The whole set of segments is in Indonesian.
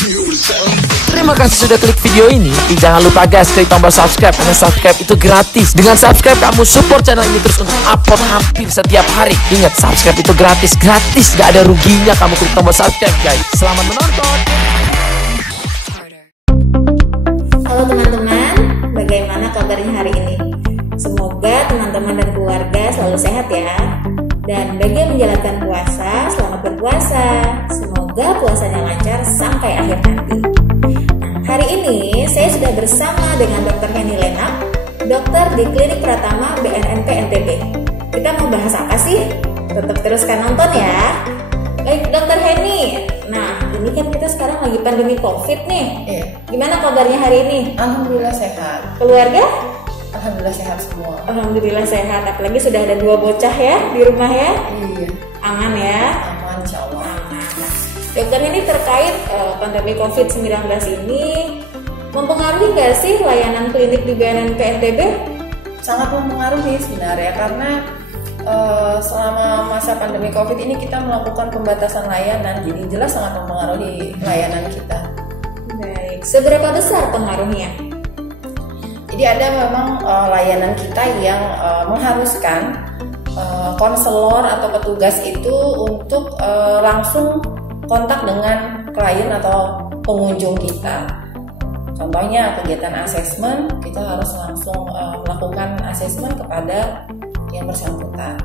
Terima kasih sudah klik video ini. Jangan lupa guys, klik tombol subscribe karena subscribe itu gratis. Dengan subscribe kamu support channel ini terus untuk upload hampir setiap hari. Ingat, subscribe itu gratis, gak ada ruginya kamu klik tombol subscribe guys. Selamat menonton. Halo teman-teman, bagaimana kabarnya hari ini? Semoga teman-teman dan keluarga selalu sehat ya. Dan bagi yang menjalankan puasa, selamat berpuasa. Semoga puasanya lancar sampai akhir nanti. Nah, hari ini saya sudah bersama dengan Dr. Henny Lenak, dokter di Klinik Pratama BNNP NTB. Kita mau bahas apa sih? Tetap teruskan nonton ya. Baik Dr. Henny, nah ini kan kita sekarang lagi pandemi COVID nih. Iya. Gimana kabarnya hari ini? Alhamdulillah sehat. Keluarga? Alhamdulillah sehat semua. Alhamdulillah sehat, apalagi sudah ada 2 bocah ya di rumah ya. Iya. Aman ya. Aman insyaallah. Aman. Nah, dokter ini terkait pandemi COVID-19 ini mempengaruhi nggak sih layanan klinik di BNNP NTB? Sangat mempengaruhi sebenarnya karena selama masa pandemi COVID ini kita melakukan pembatasan layanan, jadi jelas sangat mempengaruhi layanan kita. Baik, seberapa besar pengaruhnya? Jadi ada memang layanan kita yang mengharuskan konselor atau petugas itu untuk langsung kontak dengan klien atau pengunjung kita. Contohnya kegiatan asesmen, kita harus langsung melakukan asesmen kepada yang bersangkutan.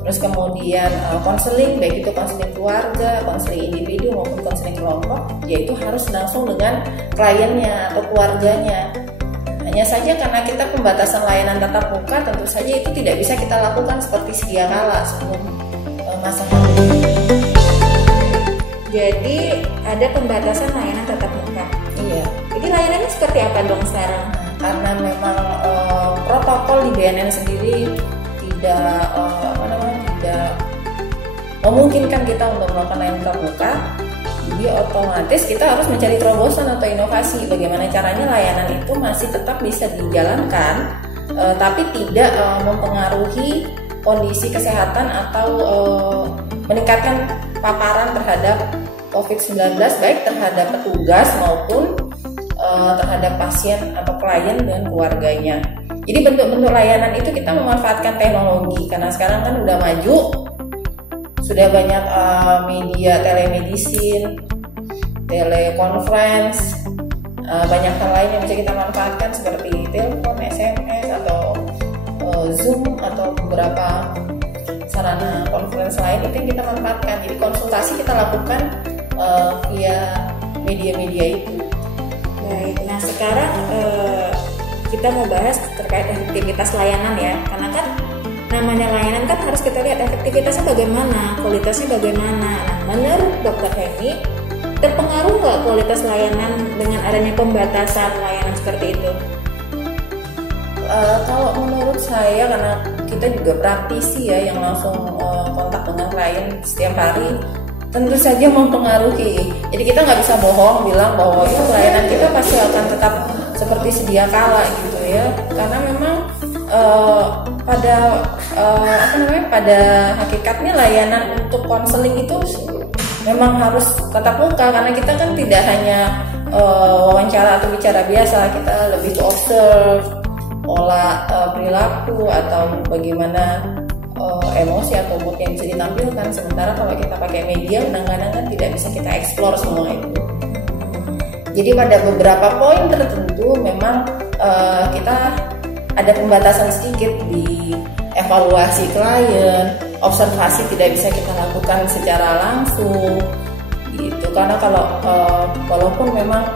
Terus kemudian konseling, baik itu konseling keluarga, konseling individu maupun konseling kelompok, yaitu harus langsung dengan kliennya atau keluarganya. Hanya saja karena kita pembatasan layanan tatap muka, tentu saja itu tidak bisa kita lakukan seperti sedia kala sebelum masa pandemi. Jadi ada pembatasan layanan tatap muka. Iya. Jadi layanannya seperti apa dong sekarang? Karena memang protokol di BNN sendiri tidak tidak memungkinkan kita untuk melakukan layanan tatap muka. Jadi otomatis kita harus mencari terobosan atau inovasi bagaimana caranya layanan itu masih tetap bisa dijalankan tapi tidak mempengaruhi kondisi kesehatan atau meningkatkan paparan terhadap COVID-19 baik terhadap petugas maupun terhadap pasien atau klien dan keluarganya. Jadi bentuk-bentuk layanan itu kita memanfaatkan teknologi karena sekarang kan udah maju. Sudah banyak media telemedicine, telekonferensi, banyak hal lain yang bisa kita manfaatkan seperti telepon, SMS, atau Zoom, atau beberapa sarana konferensi lain itu yang kita manfaatkan. Jadi konsultasi kita lakukan via media-media itu. Baik, nah sekarang kita mau bahas terkait efektivitas layanan ya, karena kan namanya layanan kan harus kita lihat efektivitasnya bagaimana, kualitasnya bagaimana. Nah, menurut Dr. Henny, terpengaruh nggak kualitas layanan dengan adanya pembatasan layanan seperti itu? Kalau menurut saya, karena kita juga praktisi ya yang langsung kontak dengan klien setiap hari, tentu saja mempengaruhi. Jadi kita nggak bisa bohong bilang bahwa ya layanan kita pasti akan tetap seperti sedia kala gitu ya, karena memang pada hakikatnya layanan untuk konseling itu memang harus tatap muka karena kita kan tidak hanya wawancara atau bicara biasa, kita lebih ke observe pola perilaku atau bagaimana emosi atau mood yang bisa ditampilkan. Sementara kalau kita pakai media kadang-kadang kan tidak bisa kita explore semua itu. Jadi pada beberapa poin tertentu memang kita ada pembatasan sedikit di evaluasi klien, observasi tidak bisa kita lakukan secara langsung gitu. Karena kalau walaupun memang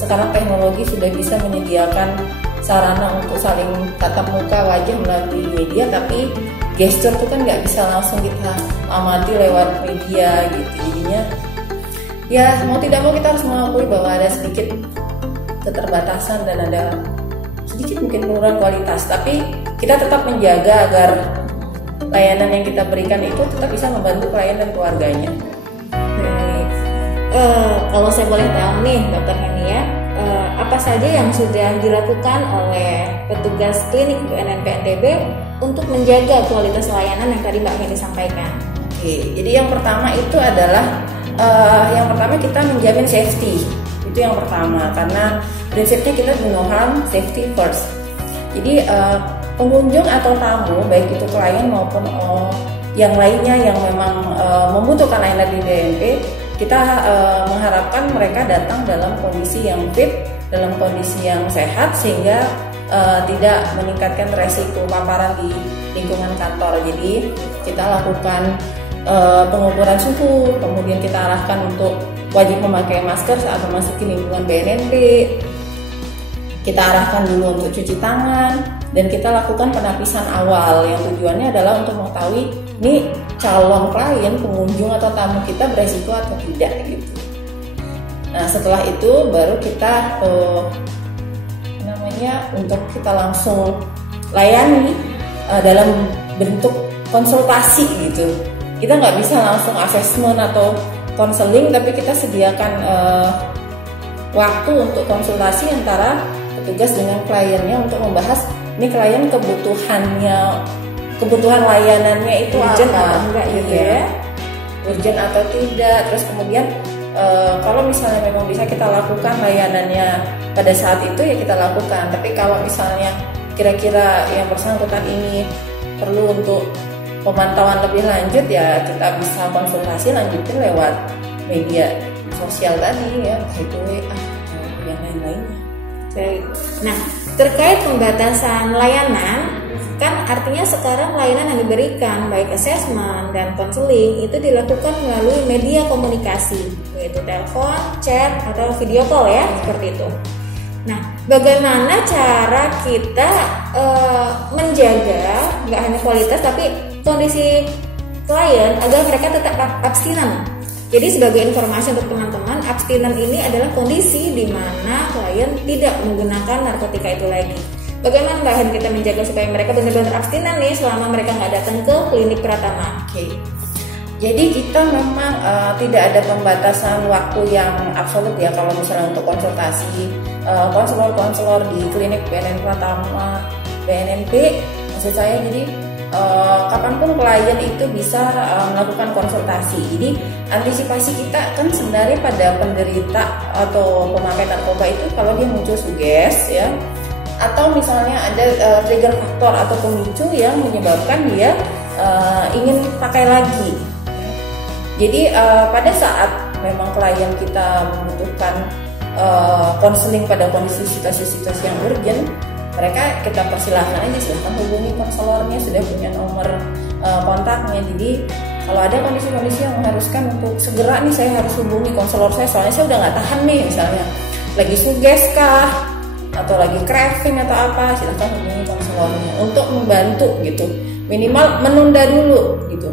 sekarang teknologi sudah bisa menyediakan sarana untuk saling tatap muka wajah melalui media, tapi gesture itu kan nggak bisa langsung kita amati lewat media gitu. Jadinya ya mau tidak mau kita harus mengakui bahwa ada sedikit keterbatasan dan ada sedikit mungkin penurunan kualitas, tapi kita tetap menjaga agar layanan yang kita berikan itu tetap bisa membantu klien dan keluarganya. Baik. Kalau saya boleh tahu nih Dr. Henny ya, apa saja yang sudah dilakukan oleh petugas klinik BNNP NTB untuk menjaga kualitas layanan yang tadi Mbak Henny sampaikan? Oke, jadi yang pertama itu adalah yang pertama kita menjamin safety. Itu yang pertama, karena prinsipnya kita no harm, safety first. Jadi pengunjung atau tamu, baik itu klien maupun yang lainnya yang memang membutuhkan layanan di DNP, kita mengharapkan mereka datang dalam kondisi yang fit, dalam kondisi yang sehat, sehingga tidak meningkatkan resiko paparan di lingkungan kantor. Jadi kita lakukan pengukuran suhu, kemudian kita arahkan untuk wajib memakai masker saat memasuki lingkungan BNNP. Kita arahkan dulu untuk cuci tangan, dan kita lakukan penapisan awal yang tujuannya adalah untuk mengetahui ini calon klien, pengunjung atau tamu kita beresiko atau tidak gitu. Nah, setelah itu baru kita untuk kita langsung layani dalam bentuk konsultasi gitu. Kita nggak bisa langsung asesmen atau konseling, tapi kita sediakan waktu untuk konsultasi antara petugas dengan kliennya untuk membahas ini klien kebutuhan layanannya itu urgent apa, atau enggak gitu ya, urgent atau tidak. Terus kemudian kalau misalnya memang bisa kita lakukan layanannya pada saat itu ya kita lakukan. Tapi kalau misalnya kira-kira yang bersangkutan ini perlu untuk pemantauan lebih lanjut, ya kita bisa konsultasi lanjutin lewat media sosial tadi ya, itu WA atau yang lain-lainnya. Baik. Nah, terkait pembatasan layanan, kan artinya sekarang layanan yang diberikan baik assessment dan konseling itu dilakukan melalui media komunikasi, yaitu telepon, chat, atau video call ya, seperti itu. Nah, bagaimana cara kita menjaga nggak hanya kualitas tapi kondisi klien agar mereka tetap abstinen? Jadi sebagai informasi untuk teman-teman, abstinen ini adalah kondisi di mana klien tidak menggunakan narkotika itu lagi. Bagaimana Mbak Hen kita menjaga supaya mereka benar-benar abstinen nih selama mereka nggak datang ke klinik Pratama? Oke. Jadi kita memang tidak ada pembatasan waktu yang absolut ya kalau misalnya untuk konsultasi konselor di klinik BNN Pratama, BNNP maksud saya. Jadi kapanpun klien itu bisa melakukan konsultasi. Jadi antisipasi kita kan sebenarnya pada penderita atau pemakai narkoba itu kalau dia muncul suges ya, atau misalnya ada trigger faktor atau pemicu yang menyebabkan dia ingin pakai lagi. Jadi pada saat memang klien kita membutuhkan konseling pada kondisi situasi-situasi yang urgent, mereka kita persilahkan aja, silahkan hubungi konselornya, sudah punya nomor kontaknya. Jadi kalau ada kondisi-kondisi yang mengharuskan untuk segera nih saya harus hubungi konselor saya, soalnya saya udah nggak tahan nih, misalnya lagi suges kah atau lagi craving atau apa, silahkan hubungi konselornya untuk membantu gitu, minimal menunda dulu gitu.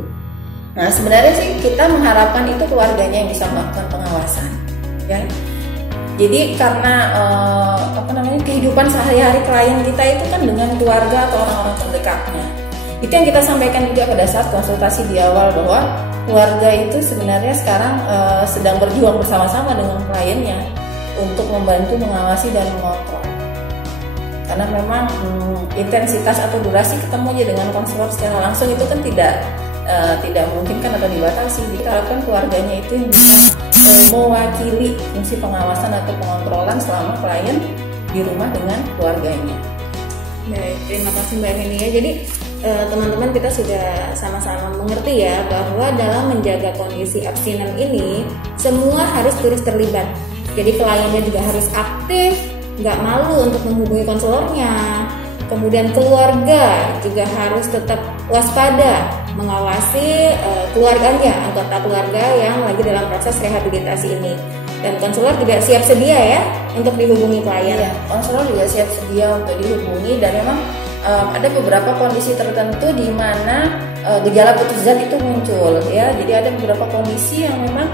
Nah sebenarnya sih kita mengharapkan itu keluarganya yang bisa melakukan pengawasan ya. Jadi karena kehidupan sehari-hari klien kita itu kan dengan keluarga atau orang-orang terdekatnya. Itu yang kita sampaikan juga pada saat konsultasi di awal, bahwa keluarga itu sebenarnya sekarang sedang berjuang bersama-sama dengan kliennya untuk membantu mengawasi dan mengontrol. Karena memang intensitas atau durasi ketemu aja dengan konselor secara langsung itu kan tidak mungkin kan atau dibatasi. Kita harapkan keluarganya itu yang bisa mewakili fungsi pengawasan atau pengontrolan selama klien di rumah dengan keluarganya. Baik, terima kasih Mbak Heni ya. Jadi teman-teman kita sudah sama-sama mengerti ya bahwa dalam menjaga kondisi abstinen ini semua harus terus terlibat. Jadi kliennya juga harus aktif, nggak malu untuk menghubungi konselornya. Kemudian keluarga juga harus tetap waspada mengawasi keluarganya, anggota keluarga yang lagi dalam proses rehabilitasi ini. Dan konselor juga siap sedia ya untuk dihubungi klien. Ya, konselor juga siap sedia untuk dihubungi, dan memang ada beberapa kondisi tertentu di mana gejala putus zat itu muncul ya. Jadi ada beberapa kondisi yang memang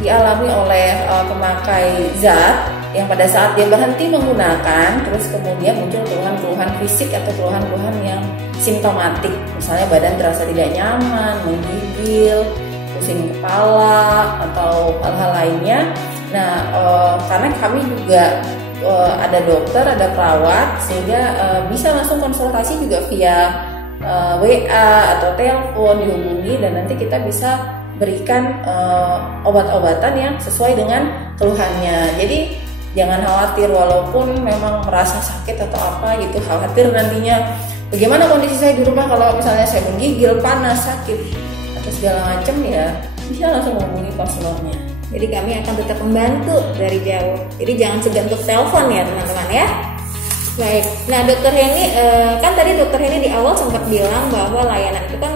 dialami oleh pemakai zat yang pada saat dia berhenti menggunakan, terus kemudian muncul keluhan-keluhan fisik atau keluhan-keluhan yang simptomatik, misalnya badan terasa tidak nyaman, menggigil, pusing kepala, atau hal-hal lainnya. Nah, karena kami juga ada dokter, ada perawat, sehingga bisa langsung konsultasi juga via WA atau telepon dihubungi, dan nanti kita bisa berikan obat-obatan yang sesuai dengan keluhannya. Jadi jangan khawatir walaupun memang merasa sakit atau apa gitu, khawatir nantinya bagaimana kondisi saya di rumah kalau misalnya saya menggigil, panas, sakit atau segala macam, ya bisa langsung menghubungi konselornya. Jadi kami akan tetap membantu dari jauh. Jadi jangan segan untuk telepon ya teman-teman ya. Baik, nah Dokter Heni, kan tadi Dokter Heni di awal sempat bilang bahwa layanan itu kan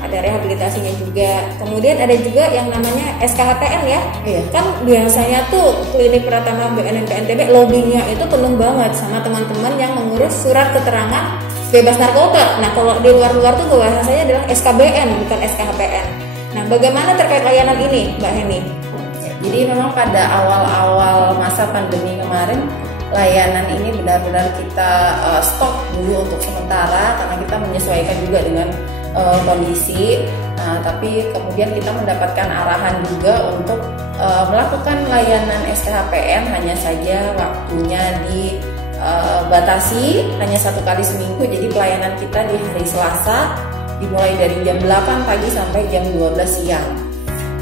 ada rehabilitasinya juga. Kemudian ada juga yang namanya SKHPN ya. Iya. Kan biasanya tuh klinik Pratama BNN PNTB lobbynya itu penuh banget sama teman-teman yang mengurus surat keterangan bebas narkoba. Nah kalau di luar-luar tuh bahasanya adalah SKBN bukan SKHPN. Nah bagaimana terkait layanan ini Mbak Heni? Jadi memang pada awal-awal masa pandemi kemarin layanan ini benar-benar kita stop dulu untuk sementara karena kita menyesuaikan juga dengan kondisi. Nah, tapi kemudian kita mendapatkan arahan juga untuk melakukan layanan SKHPN, hanya saja waktunya dibatasi hanya 1 kali seminggu. Jadi pelayanan kita di hari Selasa dimulai dari jam 8 pagi sampai jam 12 siang.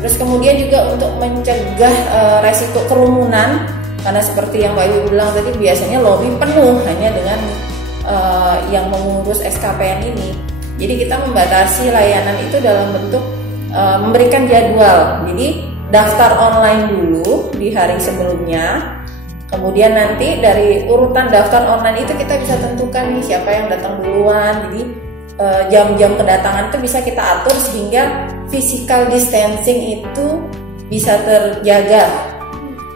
Terus kemudian juga untuk mencegah resiko kerumunan, karena seperti yang Mbak Ibu bilang tadi biasanya lobby penuh hanya dengan yang mengurus SKPN ini. Jadi kita membatasi layanan itu dalam bentuk memberikan jadwal. Jadi daftar online dulu di hari sebelumnya. Kemudian nanti dari urutan daftar online itu kita bisa tentukan nih siapa yang datang duluan. Jadi jam-jam kedatangan itu bisa kita atur sehingga physical distancing itu bisa terjaga.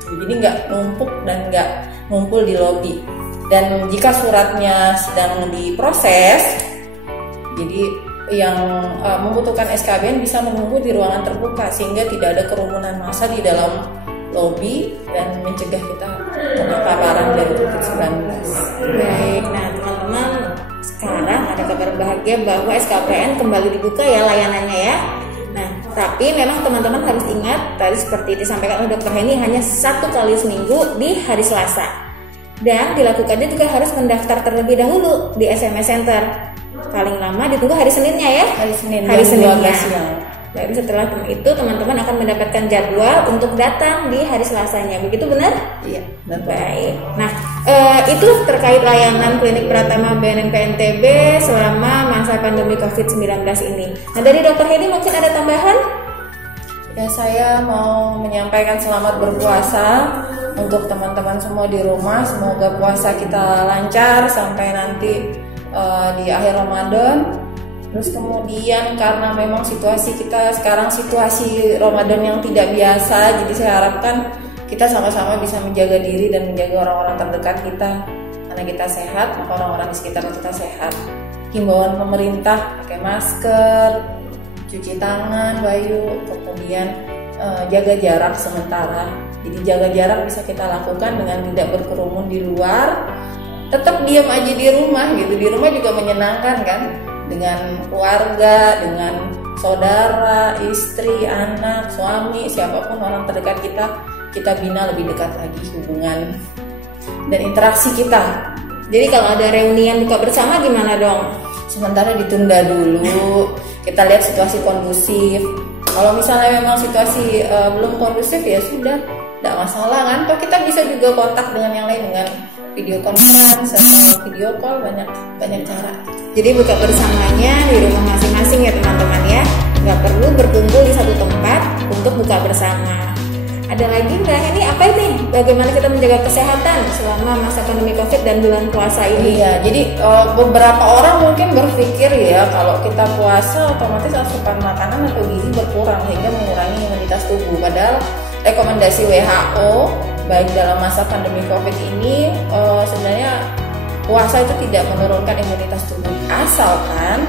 Jadi nggak numpuk dan nggak ngumpul di lobi. Dan jika suratnya sedang diproses, jadi yang membutuhkan SKBN bisa menunggu di ruangan terbuka sehingga tidak ada kerumunan massa di dalam lobi dan mencegah kita kena paparan dari COVID-19. Baik, nah teman-teman, sekarang ada kabar bahagia bahwa SKPN kembali dibuka ya layanannya ya. Nah, tapi memang teman-teman harus ingat tadi seperti disampaikan oleh Dokter Heni hanya 1 kali seminggu di hari Selasa. Dan dilakukannya juga harus mendaftar terlebih dahulu di SMS Center. Paling lama ditunggu hari Seninnya ya. Hari Senin, hari jam Seninnya. 12 siang. Jadi setelah itu teman-teman akan mendapatkan jadwal untuk datang di hari Selasanya. Begitu benar? Iya, benar. Baik. Nah, itu terkait layanan klinik Pratama BNN PNTB selama masa pandemi COVID-19 ini. Nah, dari Dokter Heni mungkin ada tambahan? Ya, saya mau menyampaikan selamat berpuasa untuk teman-teman semua di rumah. Semoga puasa kita lancar sampai nanti di akhir Ramadan. Terus kemudian karena memang situasi kita sekarang situasi Ramadan yang tidak biasa, jadi saya harapkan kita sama-sama bisa menjaga diri dan menjaga orang-orang terdekat kita. Karena kita sehat, maka orang-orang di sekitar kita sehat. Himbauan pemerintah, pakai masker, cuci tangan, Bayu, kemudian jaga jarak sementara. Jadi jaga jarak bisa kita lakukan dengan tidak berkerumun di luar. Tetap diam aja di rumah gitu. Di rumah juga menyenangkan kan? Dengan keluarga, dengan saudara, istri, anak, suami, siapapun orang terdekat kita bina lebih dekat lagi hubungan dan interaksi kita. Jadi kalau ada reunian buka bersama gimana dong? Sementara ditunda dulu, kita lihat situasi kondusif. Kalau misalnya memang situasi belum kondusif ya sudah, tidak masalah kan? Atau kita bisa juga kontak dengan yang lain dengan video conference atau video call, banyak cara. Jadi buka bersamanya di rumah masing-masing ya teman-teman ya. Nggak perlu berkumpul di satu tempat untuk buka bersama. Ada lagi Mbak Heni, apa ini? Bagaimana kita menjaga kesehatan selama masa pandemi COVID dan bulan puasa ini? Iya, jadi beberapa orang mungkin berpikir ya kalau kita puasa otomatis asupan makanan atau gizi berkurang sehingga mengurangi imunitas tubuh. Padahal rekomendasi WHO baik dalam masa pandemi COVID ini sebenarnya puasa itu tidak menurunkan imunitas tubuh asalkan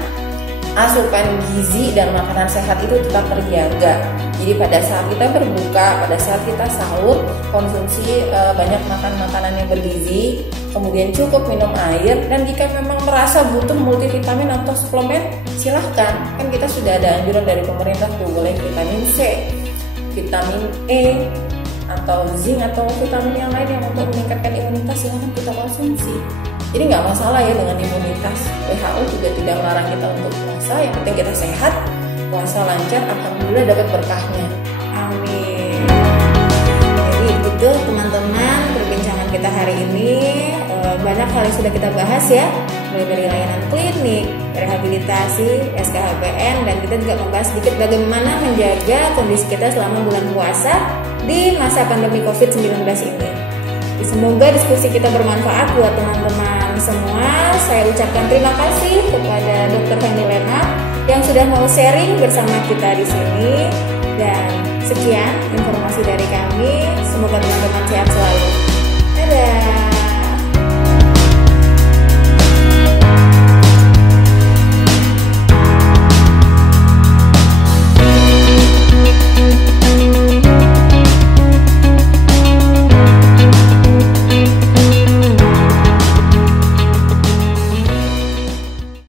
asupan gizi dan makanan sehat itu tetap terjaga. Jadi pada saat kita berbuka, pada saat kita sahur, konsumsi banyak makan makanan yang bergizi, kemudian cukup minum air, dan jika memang merasa butuh multivitamin atau suplemen, silahkan. Kan kita sudah ada anjuran dari pemerintah tuh, boleh vitamin C, vitamin E, atau zinc atau vitamin yang lain yang untuk meningkatkan imunitas, silahkan kita konsumsi. Jadi nggak masalah ya dengan imunitas. WHO juga tidak melarang kita untuk puasa, yang penting kita sehat puasa lancar, alhamdulillah dapat berkahnya. Amin. Jadi itu teman-teman perbincangan kita hari ini. Banyak hal yang sudah kita bahas ya, mulai dari layanan klinik, rehabilitasi, SKHPN, dan kita juga membahas sedikit bagaimana menjaga kondisi kita selama bulan puasa di masa pandemi COVID-19 ini. Semoga diskusi kita bermanfaat buat teman-teman semua. Saya ucapkan terima kasih kepada Dr. Hendy Lema yang sudah mau sharing bersama kita di sini. Dan sekian informasi dari kami. Semoga teman-teman sehat selalu. Dadah.